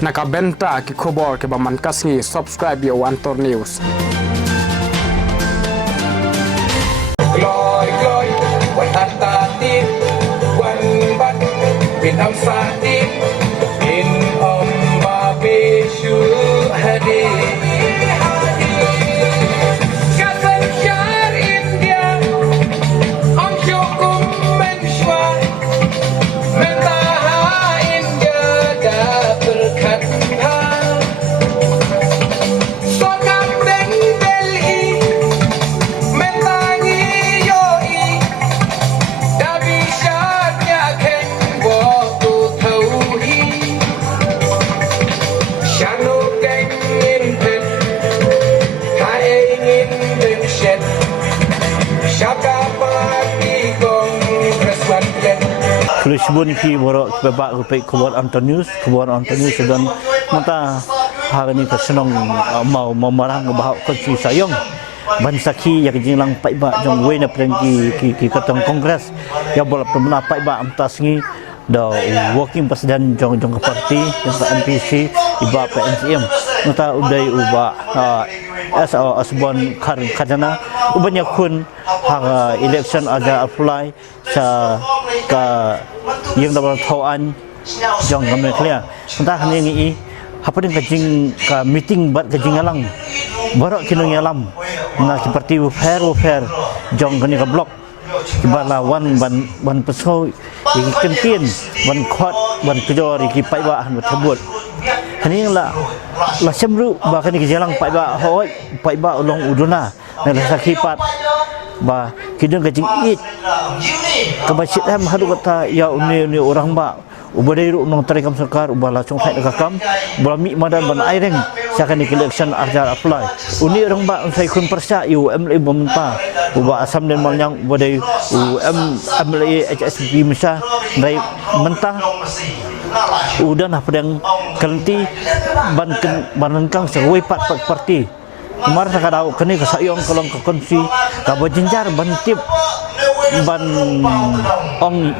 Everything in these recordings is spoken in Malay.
Nakabenta ki khobor ke baman kasngi subscribe yo Antor News. Gloi gloiวันอัตตาติดวันบัดเป็นน้ำสาติดเป็นอมมาเบชูฮาดีKatan syar India Om cukup mensywa Mentaha India Gak berkata Sokap deng Delhi Mentangi yoi Dabi syarnya keng Waktu tauhi Syanu keng inpet Hai ingin bershed Syaka pagi gong Reswatkan Kelisbun ki borok bebak rupik kubuat Antor News dan mata hari ni kesenong mau memarang bahak kunci sayong bansaki yang jinglang pai ba jong we na prengki ki katong kongres ya bola pemna pai ba amtasngi the working president jong parti MPC iba PNCM mata udai uba asbon khajana ubanya kun hang election ada apply sa ka yang dapat tauan jong kami clear entah ni apa dengan kajing ka meeting bat kajing alang barak kinong alam na seperti fair jong kani ka blok ibala ban peso iki kentien ban khot ban kejor iki pai ba han terbut hani la semru ba kani ka jalang pai ba hoi pai ba ulong uduna na sakipat ba kidung kajing it kebasit ham hadu kata ya uni orang ba ubadai ru nong tarekam sarkar ubala chung sai dakam ubala mi madan ban aireng sakan election arjar apply uni orang ba sai kun persa UMLA bompa uba asam dan malnyang ubadai UMLA HSP misa dari mentah udan pedang kelenti ban segoi pat parti kemarin kadau kini kesayong kolong ke konsi kabo jenjar bantip ban ong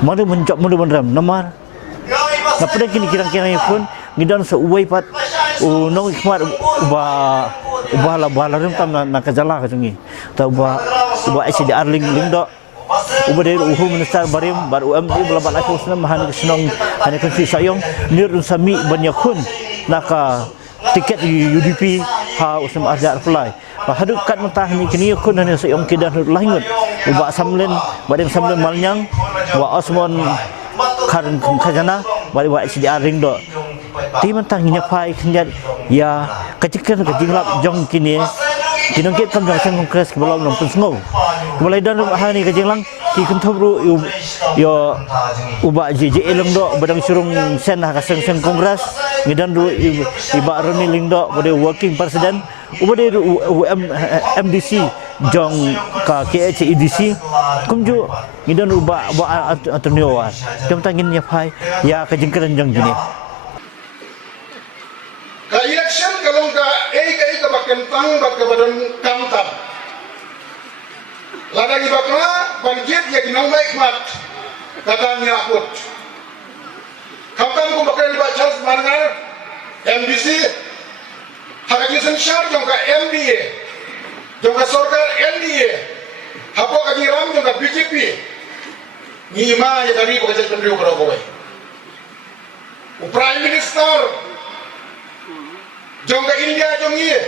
madu mencok madu bandram nomor na pedang kini kirang-kirang pun ngidan seuai pat nong ikmat uba la rum tam na kajala kajengi ta uba ICD arling lingdo uba dari uhu minister barim bar UMD belabat aku senam mahani senong hani konsi sayong nirun sami banyakun naka tiket UDP ha usam arja apply bahadu kat mentah ni kini kun hanya sayong kidan laingut uba samlen badem samlen malnyang wa osmon karan khajana bari wa SDR ring do ti mentah nya pai khnjat ya kacikan kajinglap jong kini kinong ket kam jong kongres belum nong pensngau mulai dan hari kajinglang ki kuntobru yo uba JJ elong do badang surung sen ha kaseng kongres ngidan ru iba roni lingdo bode working president ubade MDC jong ka KHEDC kumju ngidan uba atuniowa temtangin nya pai ya kajingkan jong gini ka election kalong ka ka bakentang bak ka badan kamtab ladang ibakna banjir ya ginang baik mat katanya akut kamtam ko bakal ba Charles Marngar MDC hakajisan syar jong ka MDA jong ka sorkar NDA hapo ka jiram jong ka BJP ngima ya tadi ko kasi pendrio ko ko Prime Minister jong ka India jong iye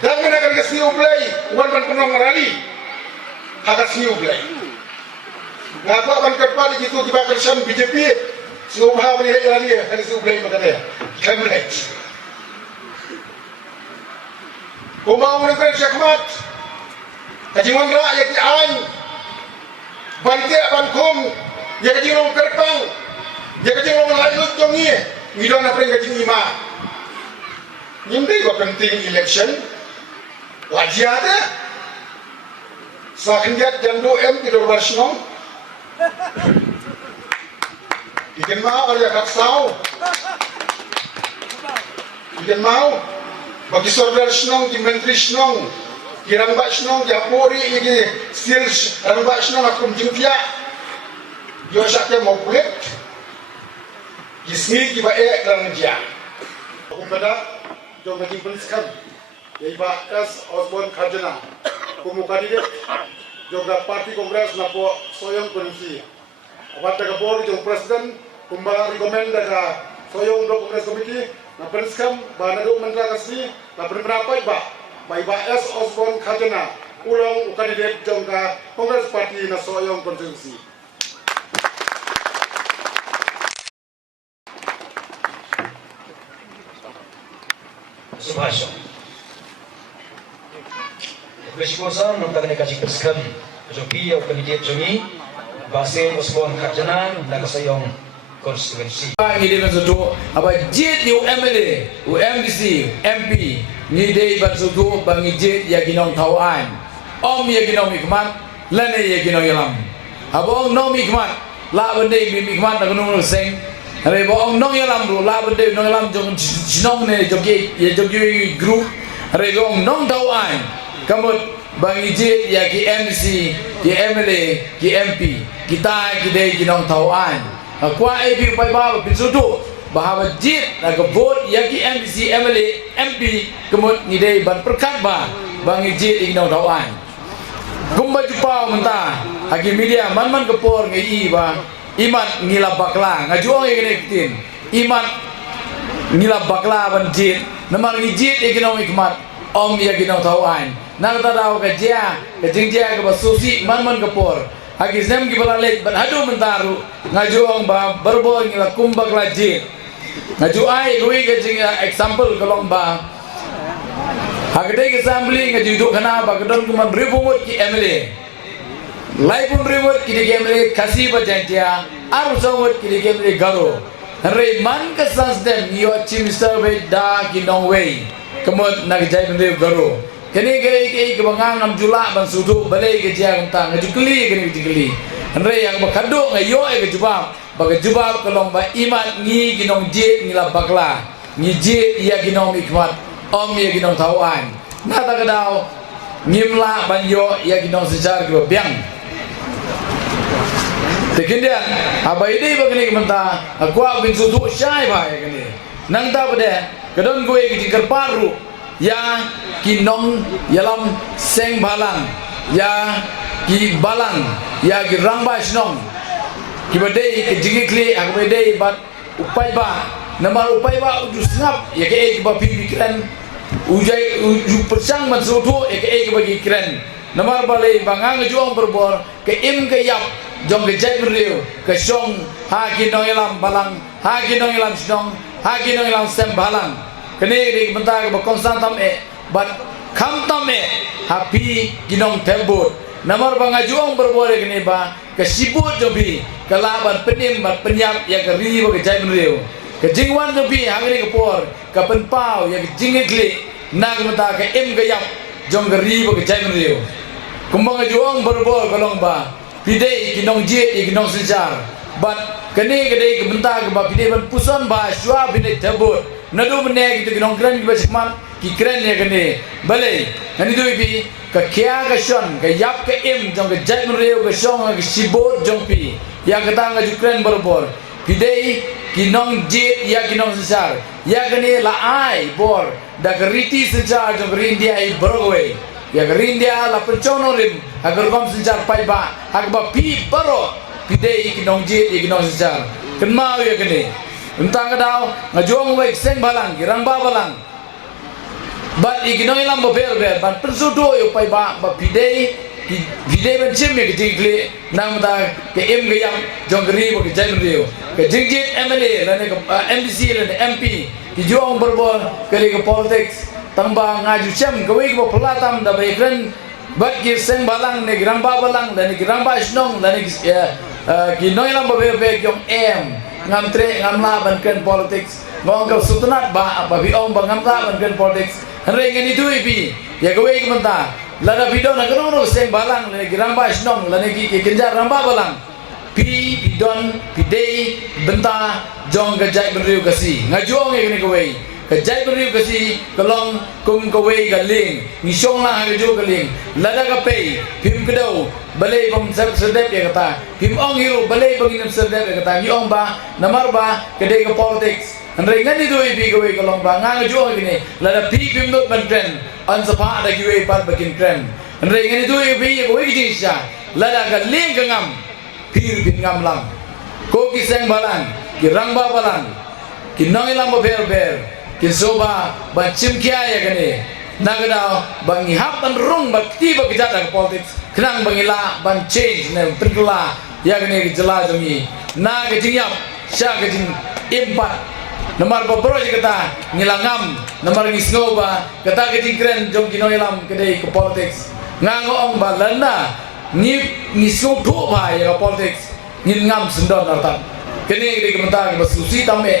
dan menakan ke siu play wan ban penong rally haka siu play ngapa ban kerpa di gitu tiba kersan BJP siu bah beli rally hari siu play makanya kan play kumau menakan syakmat kajiman ra ya ki an banti ban kum ya kajingong kerpang ya kajingong layut jong iye ngidon na preng kajing ima hindi ko penting election wajah ada sakinjat jandu tidur bersnong ikan mau ada kat sau ikan mau bagi saudara snong di menteri snong kirang bak snong di apori ini still rang bak snong akum jingpia yo sakya mau kulit Kisni kiba dan dia. Kepada jom majing peliskan Iba S. Osborne Kharjana Pemukandidat Joga Parti Kongres Napo Soyong Konisi Abat daga board jong Presiden Kumbalang rekomend daga Soyong Blok Kongres Komiti Na peliskan Banadu Mentra Kasih Na berapa Iba S. Osborne Kharjana Ulang kandidat jongga Kongres Parti Na Soyong Konstitusi Subhasyo. Kesikusan nonton kasih keskan. Jogi atau kandidat Jogi Basil Osborne Kharjana dan Soyong konstituensi. Ini dengan suatu apa jit di UMLA, UMDC, MP. Ni day ban suatu bangi jit ya ginong tauan. Om ya ginong mikmat, lane ya ginong yalam. Abong no mikmat, la bende mikmat nak nung seng. Hari bong nong yalam bro, la bende nong yalam jong jinong ne jogi group. Hari bong nong tauan. Kamut bangi jit ya ki MDC, ki MLA, ki MP. Kita day ginong tauan. Kuah AP upai bawa pinsudu bahawa jit naga vote yaki MDC MLA MP kemud ngidei ban perkat ba bangi jit ingnau tauan gumba jupau mentah hagi media man kepor ngai ba imat ngilap bakla ngajuang yang kene kitin imat ngilap bakla ban jit namar ngijit ingnau ikmat om yaki nau tauan nang tadau ka jia ke basusi man kepor hagi sem ki balalek ban hadu mentaru ngajuang ba berbo ngila kumbak lajit ngaju ai lui ke jing example kolong ba hagde ke assembly ngaju duk kana ba kedon kuman ribumut ki MLA lai pun ribut ki di MLA kasi ba jantia ar somut ki di MLA garo re man ka sansdem yo chim survey da ki no way kemot nak jai bende garo kini ke bangang am jula ban sudu balai ke jang tang ngaju kli kini kli andre yang bakado ngayo ke jubab baga jubab kolong ba iman ngi ginong jit ngila bakla ngi jit ia ginong ikmat om ia ginong tauan nata kadau ngimla banyo ia ginong sejar ke biang tekindian abai dei bagni menta aku bin sudu syai ba ya kini nang ta bade kedon gue ke jingkar paru ya kinong yalam seng balang ya ki balang ya ki rangba snong ki badai ke jingikli ak badai bat upai ba namar upai ba uju snap ya ke ba pikiran ujai uju persang man sudu ya ke bagi keren namar balai bangang juang berbor ke im ke yap jong ke jai beriu ke song ha kinong yalam balang ha kinong yalam snong ha kinong yalam sem balang kene di bentar ke konstan bat kam tame happy ginong tembut namar bangajuang berbore kene ba ke sibut jobi ke laban penim bat penyap ya ke ribu ke jai menriu ke jingwan jobi hangri ke por ke penpau ya ke jingikli nag mata ke im ke yap jong ke ribu ke jai menriu kumbang ajuang berbor kolong ba pidei ginong jit ginong sejar bat kene ke bentar ke ba pidei ban puson ba syua pidei tembut nadu meneg itu ginong keren kita cekman ki keren ya kene balai nani tu ipi ke kia ke shon ke yap ke im jong ke jai menreu ke shong ke sibot jong pi ya kata ngaju keren berbor pidei ginong jit ya ginong sesar ya kene la ai bor da keriti sesar jong rindia ai berwe ya rindia la pencono rim agar kom sesar pai ba agba pi baro pidei ginong jit ya ginong sesar kenmau ya kene entang kadau ngajuang wek seng balang girang ba balang bat iginong ilam bel ban pensudo yo pai ba pidei ban chim ke jingli nang ta ke im ge yang jong gri bo ke jai rio ke jingjit MLA lane ke MDC lane MP ki juang berbol ke politics tamba ngaju cem ke wi bo pelatam da bai kren bat ki seng balang ne girang ba balang dan girang ba snong dan ki no ilam bel jong em ngam tre ngam la ban ken politics ngong ke sutunat ba bi ong ba ngam la ban ken politics hare ngeni tu ipi ya ke wei menta lada bidon na kero seng balang le girang ba snong le ki kenjar ramba balang pi bidon pidei benta jong ke jai beriu kasi ngajong ye ke wei ke jai beriu kasi kelong kum ke wei galing ni song la ha jo galing lada ka pei pim kedau balai bang sedep ya kata him ong hiru balai bang inem sedep ya kata gi ong ba namar ba kedai ke politics Ringan itu ibi kowe kolong bangang jo gini. Lada pi pimdot ban kren. An sapa ada kiwe par bakin kren. Ringan itu ibi kowe kisah. Lada galing kengam. Pir bin ngam lang. Ko kiseng balan. Kirang ba balan. Kinong ilang ba ber. Kinsoba ban cimkia ya gini. Nagadaw bang ihap ban rung bakti ba kijata politics. Kenang bangila ban change na pergela ya gini jela jongi. Na kejingyap sya kejing impat. Namar babro kata ngilangam, namar ngisno ba kata kejingkren jong kino ilam kedai ke politics. Ngango ong balanda ni ngisno do ba ya politics. Ngin ngam sendon artan. Kene di kementar basusi tame